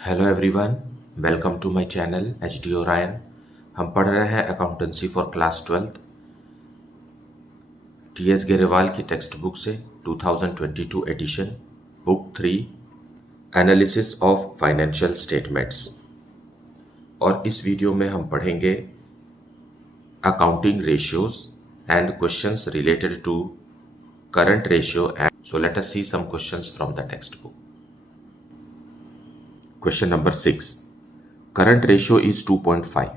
Hello everyone, welcome to my channel H D Orion. हम पढ़ रहे हैं accountancy for class 12th T S Grewal की टेक्स्ट बुक से 2022 edition, book 3, analysis of financial statements. और इस वीडियो में हम पढ़ेंगे accounting ratios and questions related to current ratio and so let us see some questions from the text book. Question number 6. Current ratio is 2.5.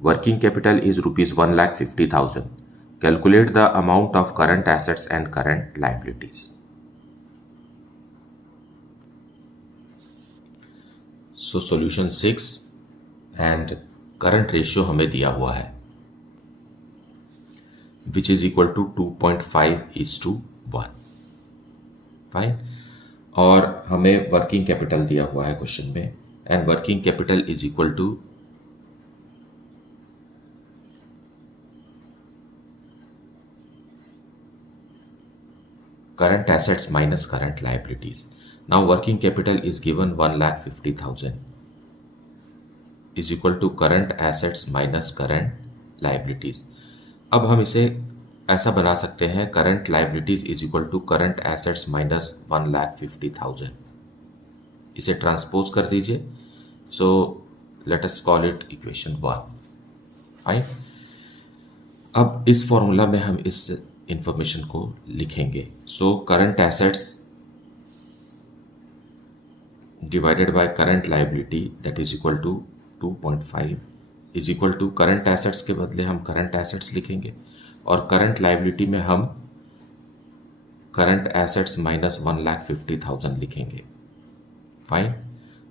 Working capital is rupees 1,50,000. Calculate the amount of current assets and current liabilities. So solution 6 and current ratio हमें दिया हुआ है which is equal to 2.5:1. Fine. और हमें working capital दिया हुआ है question में and working capital is equal to current assets minus current liabilities. Now working capital is given 1,50,000 is equal to current assets minus current liabilities. अब हम इसे ऐसा बना सकते हैं, current liabilities is equal to current assets minus 1,50,000। इसे transpose कर दीजिए। So let us call it equation 1। Fine. अब इस फॉर्मूला में हम इस इंफॉर्मेशन को लिखेंगे। So current assets divided by current liability that is equal to 2.5 is equal to current assets के बदले हम करंट एसेट्स लिखेंगे और करंट लायबिलिटी में हम करंट एसेट्स माइनस 1,50,000 लिखेंगे। फाइन।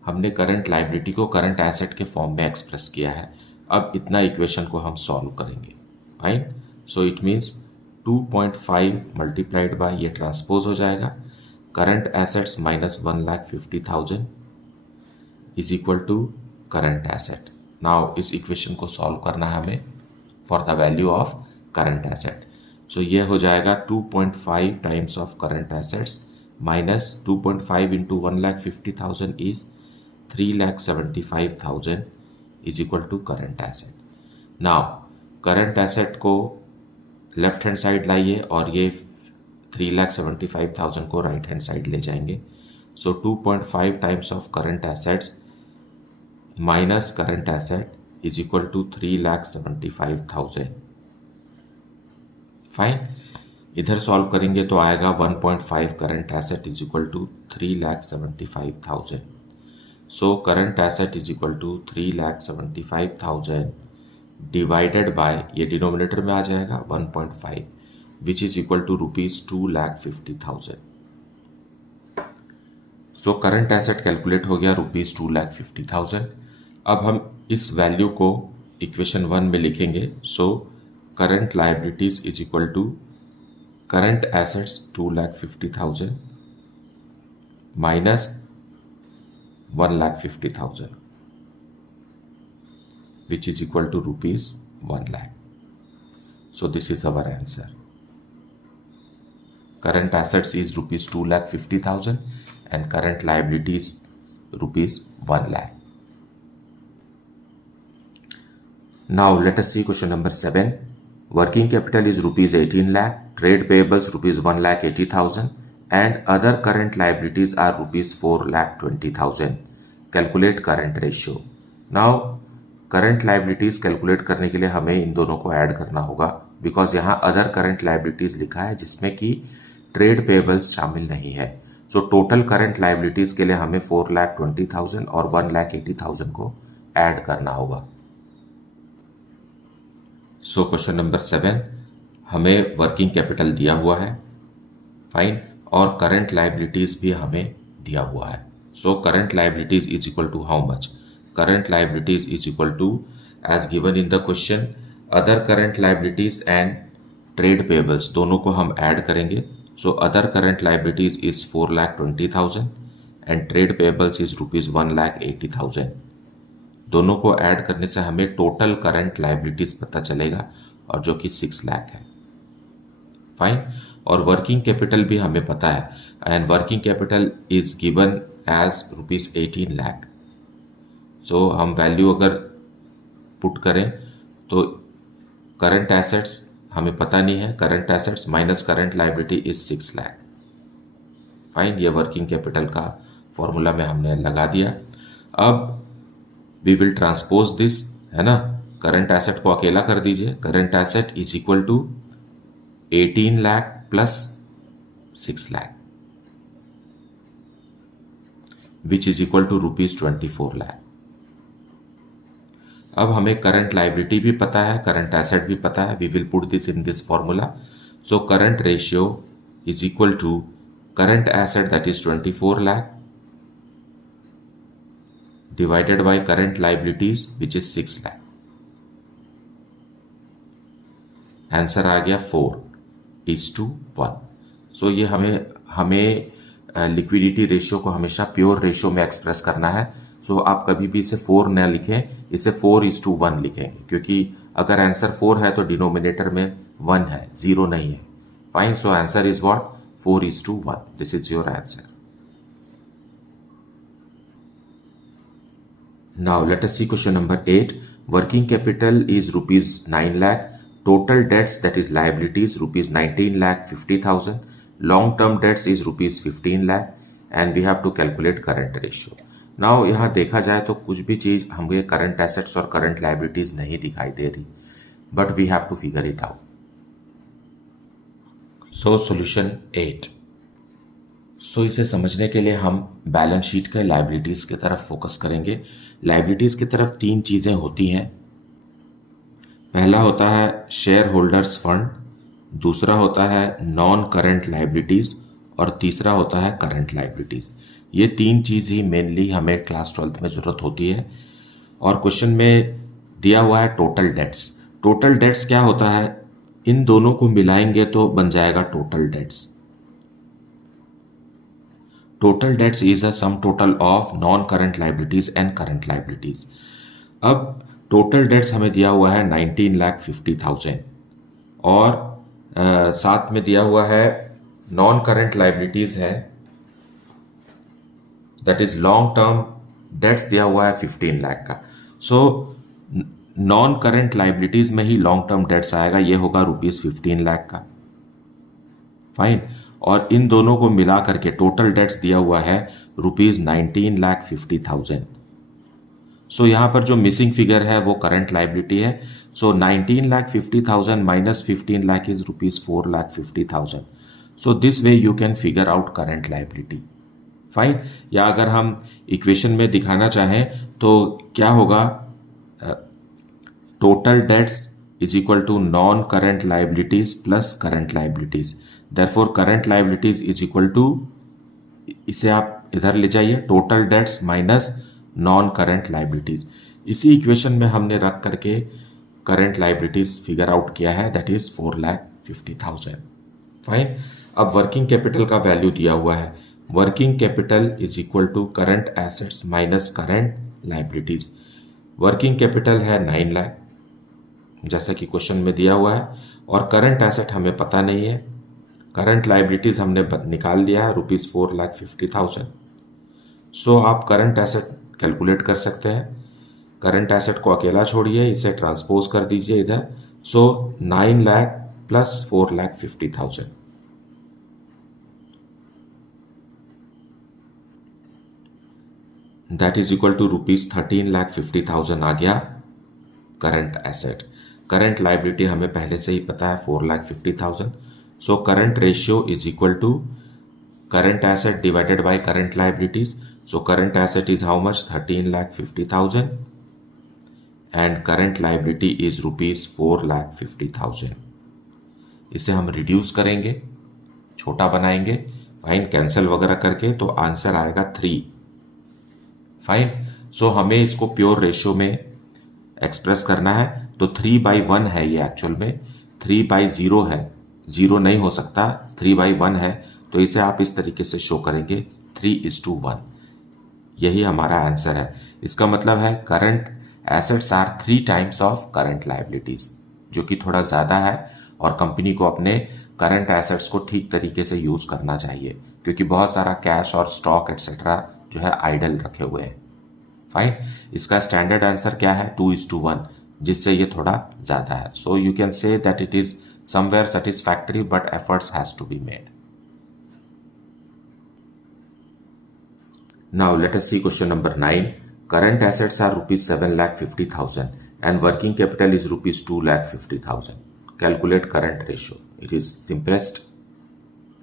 हमने करंट लायबिलिटी को करंट एसेट के फॉर्म में एक्सप्रेस किया है। अब इतना इक्वेशन को हम सॉल्व करेंगे। Fine. So it means 2.5 multiplied by, ये ट्रांसपोज हो जाएगा, current assets minus 1,50,000 is equal to current asset. Now इस इक्वेशन को सॉल्व करना है हमें for the value of current asset. So ये हो जाएगा 2.5 times of current assets minus 2.5 into 1,50,000 is 3,75,000 is equal to current asset. Now current asset को left hand side लाइए और ये 3,75,000 को राइट हैंड साइड ले जाएंगे। So 2.5 times of current assets minus current asset is equal to 3,75,000। Fine. इधर solve करेंगे तो आएगा 1.5 current asset is equal to 3,75,000। So current asset is equal to 3,75,000 divided by, ये डिनोमिनेटर में आ जाएगा 1.5 which is equal to rupees 2,50,000। So current asset calculate हो गया रुपीज 2,50,000। अब हम इस वैल्यू को इक्वेशन 1 में लिखेंगे। So current liabilities is equal to current assets 2,50,000 minus 1,50,000 which is equal to rupees 1 lakh. So this is our answer. Current assets is rupees 2,50,000 and current liabilities rupees 1 lakh. Now let us see question number 7. Working capital is rupees 18 lakh, trade payables rupees 1,80,000 and other current liabilities are rupees 4,20,000. Calculate current ratio. Now current liabilities calculate करने के लिए हमें इन दोनों को add करना होगा because यहाँ other current liabilities लिखा है जिसमें कि ट्रेड पेबल्स शामिल नहीं है। सो टोटल करंट लायबिलिटीज के लिए हमें 4,20,000 और 1,80,000 को ऐड करना होगा। सो क्वेश्चन नंबर 7, हमें वर्किंग कैपिटल दिया हुआ है। फाइन। और करंट लायबिलिटीज भी हमें दिया हुआ है। So current liabilities is equal to how much? Current liabilities is equal to, as given in the question, other current liabilities and trade payables दोनों को हम ऐड करेंगे। So other current liabilities is 4,20,000 and trade payables is rupees 1,80,000। दोनों को add करने से हमें total current liabilities पता चलेगा और जो कि 6 लाख है। फाइन। और वर्किंग कैपिटल भी हमें पता है and working capital is given as rupees 18 lakh. So हम वैल्यू अगर पुट करें तो करंट एसेट्स हमें पता नहीं है, current assets minus current liability is 6 lakh. Fine, ये वर्किंग कैपिटल का फॉर्मूला में हमने लगा दिया। अब वी विल ट्रांसपोज दिस, है ना, करंट एसेट को अकेला कर दीजिए। Current asset is equal to 18 lakh plus 6 lakh which is equal to ₹24 lakh. अब हमें करंट लायबिलिटी भी पता है, करंट एसेट भी पता है। We will put this in this formula. So current ratio is equal to current asset that is 24 lakh divided by current liabilities which is 6 lakh. Answer आ गया 4:1। सो ये हमें लिक्विडिटी रेशियो को हमेशा प्योर रेशियो में एक्सप्रेस करना है। सो आप कभी भी इसे 4 न लिखें, इसे 4:1 लिखेंगे, क्योंकि अगर आंसर 4 है तो डिनोमिनेटर में 1 है, 0 नहीं है। Fine, so answer is what, 4:1। This is your answer. Now let us see question number 8. Working capital is ₹9 lakh. Total debts, that is liabilities, ₹19 lakh 50,000. Long term debts is ₹15 lakh and we have to calculate current ratio. Now यहाँ देखा जाए तो कुछ भी चीज़ हमें current assets और current liabilities नहीं दिखाई दे रही, but we have to figure it out. So solution 8। So इसे समझने के लिए हम बैलेंस शीट के लाइबिलिटीज़ की तरफ फोकस करेंगे। लाइबिलिटीज़ की तरफ 3 चीज़ें होती हैं। पहला होता है शेयर होल्डर्स फंड, दूसरा होता है नॉन करंट लाइबिलिटीज़ और तीसरा होता है करंट लाइबिलिटीज़। ये 3 चीज़ ही मेनली हमें क्लास 12th में ज़रूरत होती है। और क्वेश्चन में दिया हुआ है टोटल डेट्स। टोटल डेट्स क्या होता है, इन दोनों को मिलाएंगे तो बन जाएगा total debts. Total debts is a sum total of non current liabilities and current liabilities. अब टोटल डेट्स हमें दिया हुआ है 19,50,000 और साथ में दिया हुआ है नॉन करंट लाइबिलिटीज है, that is long term debts दिया हुआ है 15 लाख का। सो नॉन करंट लाइबिलिटीज में ही लॉन्ग टर्म डेट्स आएगा, ये होगा ₹15 लाख का। फाइन, और इन दोनों को मिला करके टोटल डेट्स दिया हुआ है ₹19,50,000। सो यहाँ पर जो मिसिंग फिगर है वो करंट लाइबिलिटी है। सो 19,50,000 minus 15 lakh is ₹4,50,000। So this way you can figure out current liability. Fine, या अगर हम इक्वेशन में दिखाना चाहें तो क्या होगा, total debts is equal to non current liabilities plus current liabilities. Therefore current liabilities is equal to, इसे आप इधर ले जाइए, total debts minus non current liabilities. इसी इक्वेशन में हमने रख करके करंट लाइबिलिटीज फिगर आउट किया है, दैट इज 4,50,000। फाइन, अब वर्किंग कैपिटल का वैल्यू दिया हुआ है। Working capital is equal to current assets minus current liabilities. Working capital है 9 लाख जैसा कि क्वेश्चन में दिया हुआ है, और करंट एसेट हमें पता नहीं है। करंट लाइबिलिटीज हमने निकाल लिया है ₹4,50,000। सो आप करंट एसेट कैलकुलेट कर सकते हैं। करंट एसेट को अकेला छोड़िए, इसे ट्रांसपोज कर दीजिए इधर। So 9 lakh plus 4,50,000, that is equal to ₹13,50,000 आ गया करंट एसेट। करंट लाइबिलिटी हमें पहले से ही पता है 4,50,000। So current ratio is equal to current asset divided by current liabilities. So current asset is how much, 13,50,000 and current liability is ₹4,50,000। इसे हम reduce करेंगे, छोटा बनाएंगे, फाइन, कैंसिल वगैरह करके, तो आंसर आएगा 3। फाइन, सो हमें इसको प्योर रेशियो में एक्सप्रेस करना है, तो 3/1 है ये एक्चुअल में, 3/0 है, 0 नहीं हो सकता, 3/1 है, तो इसे आप इस तरीके से शो करेंगे 3:1। यही हमारा आंसर है। इसका मतलब है current assets are 3 times of current liabilities, जो कि थोड़ा ज़्यादा है, और कंपनी को अपने करंट एसेट्स को ठीक तरीके से यूज़ करना चाहिए, क्योंकि बहुत सारा कैश और स्टॉक एट्सेट्रा जो है आइडल रखे हुए हैं। फाइन, इसका स्टैंडर्ड आंसर क्या है 2:1, जिससे ये थोड़ा ज़्यादा है. So you can say that it is somewhere satisfactory but efforts has to be made. Now let us see question number 9. Current assets are rupees 7,50,000 and working capital is rupees 2,50,000. Calculate current ratio. It is simplest.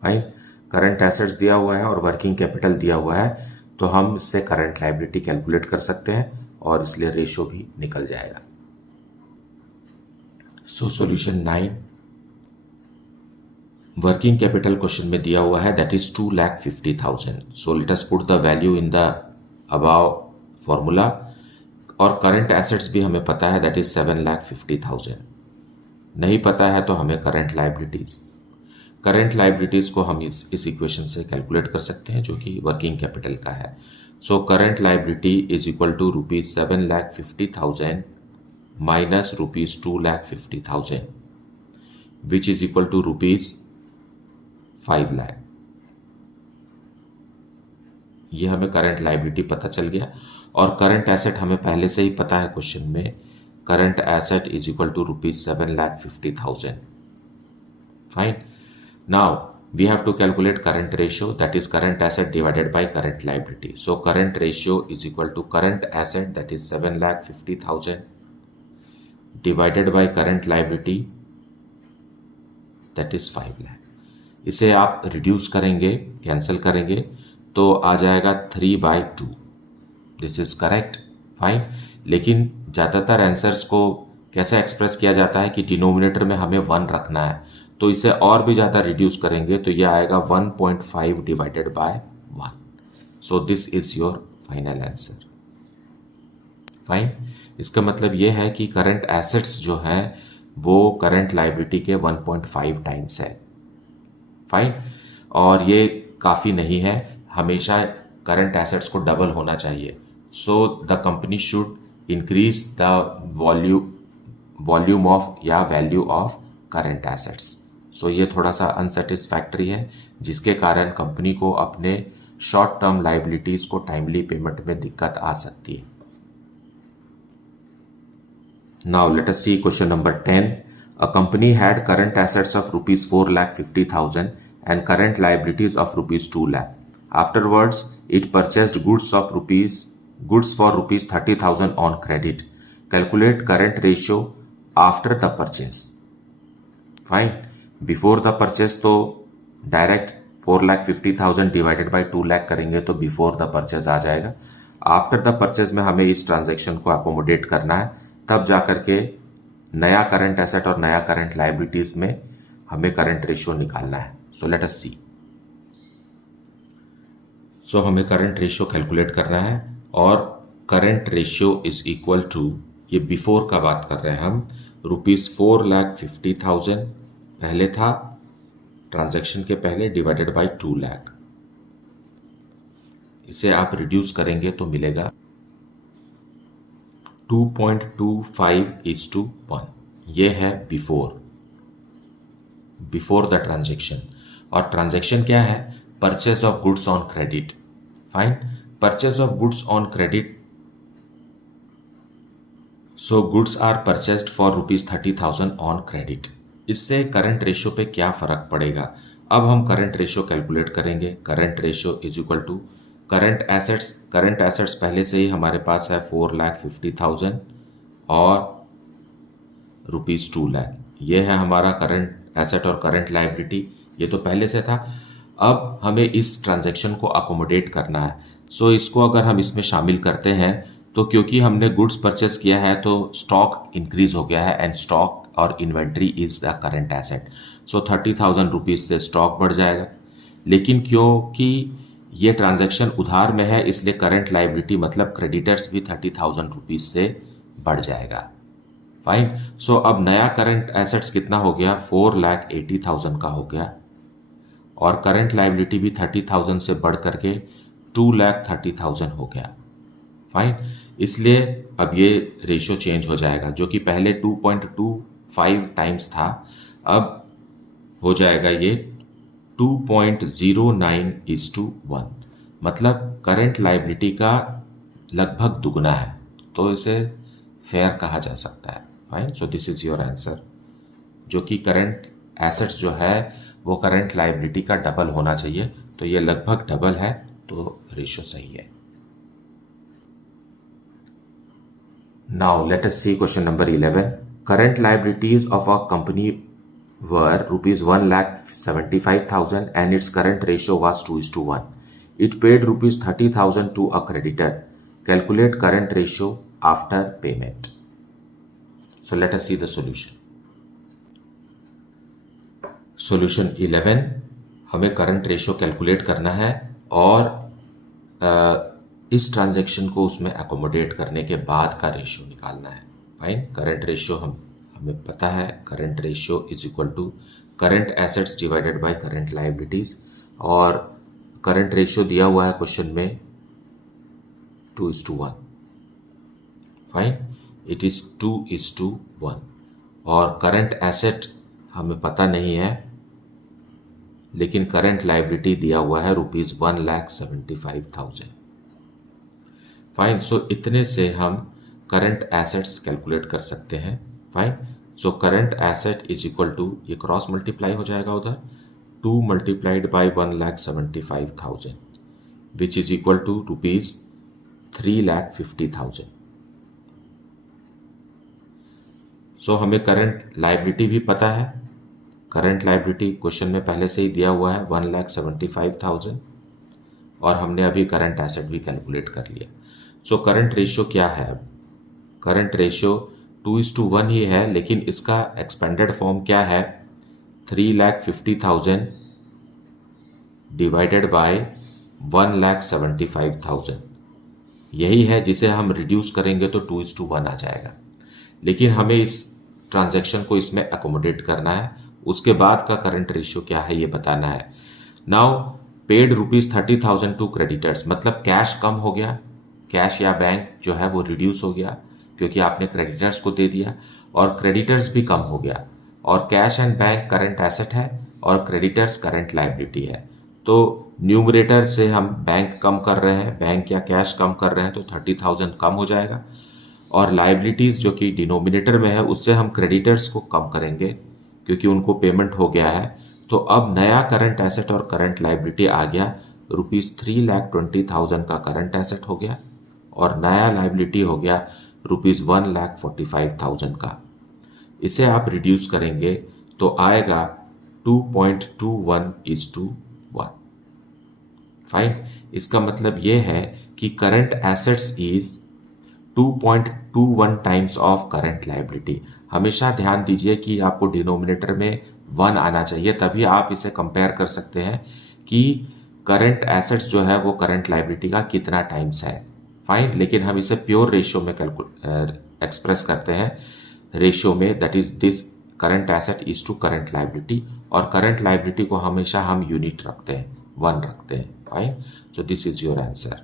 Fine. Current assets दिया हुआ है और working capital दिया हुआ है, तो हम इससे करंट लायबिलिटी कैलकुलेट कर सकते हैं और इसलिए रेशियो भी निकल जाएगा. So solution 9, working capital question में दिया हुआ है that is 2,50,000. So let us put the value in the above formula. और करंट एसेट्स भी हमें पता है दैट इज 7,50,000. नहीं पता है तो हमें करंट लाइबिलिटीज को हम इस इक्वेशन से कैलकुलेट कर सकते हैं जो कि वर्किंग कैपिटल का है. So current liability is equal to rupees 7,50,000 minus rupees 2,50,000 which is equal to rupees 5 lakh. ये हमें करंट लाइबिलिटी पता चल गया. और करंट एसेट हमें पहले से ही पता है क्वेश्चन में, current asset is equal to rupees 7,50,000. Fine. Now we have to calculate current ratio, that is current asset divided by current liability. So current ratio is equal to current asset that is 7,50,000 divided by current liability that is 5 lakh. इसे आप reduce करेंगे, cancel करेंगे तो आ जाएगा 3/2. This is correct. Fine. लेकिन ज़्यादातर answers को कैसे एक्सप्रेस किया जाता है कि डिनोमिनेटर में हमें 1 रखना है, तो इसे और भी ज़्यादा रिड्यूस करेंगे तो ये आएगा 1.5 divided by 1. So this is your final answer. Fine. इसका मतलब ये है कि करंट एसेट्स जो हैं वो करंट लायबिलिटी के 1.5 टाइम्स है. फाइन. और ये काफ़ी नहीं है, हमेशा करंट एसेट्स को डबल होना चाहिए. So the company should increase the volume of या वैल्यू ऑफ करंट एसेट्स. सो ये थोड़ा सा अनसेटिस्फैक्ट्री है, जिसके कारण कंपनी को अपने शॉर्ट टर्म लाइबिलिटीज को टाइमली पेमेंट में दिक्कत आ सकती है. Now let us see question number 10. A company had current assets of rupees 4,50,000 and current liabilities of rupees 2 lakh. Afterwards, it purchased goods for rupees 30,000 on credit. Calculate current ratio after the purchase. Fine. Before the purchase तो direct 4,50,000 divided by 2 lakh करेंगे तो before the purchase आ जाएगा. After the purchase में हमें इस transaction को accommodate करना है, तब जा करके नया करंट एसेट और नया करंट लाइबिलिटीज में हमें करंट रेशियो निकालना है. सो लेट अस सी. सो हमें करंट रेशियो कैलकुलेट करना है और current ratio is equal to, ये बिफोर का बात कर रहे हैं हम, रुपीज 4,50,000 पहले था ट्रांजैक्शन के पहले डिवाइडेड बाय 2 लाख. इसे आप रिड्यूस करेंगे तो मिलेगा 2.25:1. ये है बिफोर द ट्रांजैक्शन. और ट्रांजैक्शन क्या है? Purchase of goods on credit. Fine. Purchase of goods on credit. So goods are purchased for rupees 30,000 on credit. इससे करंट रेशियो पे क्या फर्क पड़ेगा? अब हम करंट रेशियो कैलकुलेट करेंगे. Current ratio is equal to current assets पहले से ही हमारे पास है 4,50,000 और रुपीज 2 लाख. ये है हमारा करंट एसेट और करंट लायबिलिटी, ये तो पहले से था. अब हमें इस ट्रांजैक्शन को अकोमोडेट करना है. सो इसको अगर हम इसमें शामिल करते हैं तो क्योंकि हमने गुड्स परचेस किया है तो स्टॉक इंक्रीज हो गया है एंड स्टॉक और inventory is the current asset. So 30,000 rupees से स्टॉक बढ़ जाएगा. लेकिन क्योंकि ये ट्रांजैक्शन उधार में है इसलिए करंट लायबिलिटी मतलब क्रेडिटर्स भी 30,000 रुपीज से बढ़ जाएगा. फाइन. सो अब नया करंट एसेट्स कितना हो गया? 4,80,000 का हो गया और करंट लायबिलिटी भी 30,000 से बढ़ करके 2,30,000 हो गया. फाइन. इसलिए अब ये रेशियो चेंज हो जाएगा, जो कि पहले 2.25 टाइम्स था, अब हो जाएगा ये 2.09:1. मतलब करंट लायबिलिटी का लगभग दुगना है, तो इसे फेयर कहा जा सकता है। Fine, so this is your answer, जो कि करंट एसेट्स जो है वो करंट लाइबिलिटी का डबल होना चाहिए, तो ये लगभग डबल है, तो रेशियो सही है। Now let us see question number 11। Current liabilities of a company were rupees 1,75,000 and its current ratio was 2:1. It paid rupees 30,000 to a creditor. Calculate current ratio after payment. So let us see the solution. Solution 11, हमें current ratio calculate करना है और इस transaction को उसमें accommodate करने के बाद का रेशियो निकालना है। फाइन, करंट रेशियो हमें पता है, current ratio is equal to current assets divided by current liabilities, और करंट रेशियो दिया हुआ है क्वेश्चन में 2:1। फाइन, इट इज 2:1, और करंट एसेट हमें पता नहीं है, लेकिन करंट लाइबिलिटी दिया हुआ है रुपीज 1,75,000। फाइन, सो इतने से हम करंट एसेट्स कैलकुलेट कर सकते हैं। Fine, so current asset is equal to, ये क्रॉस मल्टीप्लाई हो जाएगा उधर, 2 multiplied by 1,75,000 which is equal to rupees 3,50,000। So हमें करंट लाइबिलिटी भी पता है, करंट लाइबिलिटी क्वेश्चन में पहले से ही दिया हुआ है 1,75,000, और हमने अभी करंट एसेट भी कैलकुलेट कर लिया। सो करंट रेशियो क्या है? अब करंट रेशियो 2:1 ही है, लेकिन इसका एक्सपेंडेड फॉर्म क्या है? 3,50,000 डिवाइडेड बाय 1,75,000, यही है जिसे हम रिड्यूस करेंगे तो 2:1 आ जाएगा। लेकिन हमें इस ट्रांजैक्शन को इसमें अकोमोडेट करना है, उसके बाद का करंट रेशियो क्या है ये बताना है। Now paid rupees 30,000 to creditors, मतलब कैश कम हो गया, कैश या बैंक जो है वो रिड्यूस हो गया क्योंकि आपने क्रेडिटर्स को दे दिया, और क्रेडिटर्स भी कम हो गया, और cash and bank current asset है और क्रेडिटर्स करंट लाइबिलिटी है। तो न्यूमरेटर से हम बैंक कम कर रहे हैं, बैंक या कैश कम कर रहे हैं, तो 30,000 कम हो जाएगा, और लाइबिलिटीज जो कि डिनोमिनेटर में है उससे हम क्रेडिटर्स को कम करेंगे क्योंकि उनको पेमेंट हो गया है। तो अब नया करंट एसेट और करंट लाइबिलिटी आ गया, रुपीज 3,20,000 का करंट एसेट हो गया और नया लाइबिलिटी हो गया रुपीज 1,45,000 का। इसे आप रिड्यूस करेंगे तो आएगा 2.21:1। फाइन, इसका मतलब ये है कि current assets is 2.21 times of current liability. हमेशा ध्यान दीजिए कि आपको डिनोमिनेटर में 1 आना चाहिए, तभी आप इसे कंपेयर कर सकते हैं कि करंट एसेट्स जो है वो करंट लाइबिलिटी का कितना टाइम्स है। फाइन, लेकिन हम इसे प्योर रेशियो में एक्सप्रेस करते हैं, रेशियो में, that is this current asset is to current liability, और करंट लाइबिलिटी को हमेशा हम यूनिट रखते हैं, 1 रखते हैं। Fine, so this is your answer.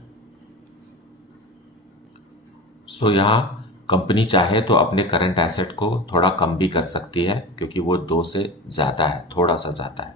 So यहाँ कंपनी चाहे तो अपने करंट एसेट को थोड़ा कम भी कर सकती है क्योंकि वो 2 से ज़्यादा है, थोड़ा सा ज़्यादा है।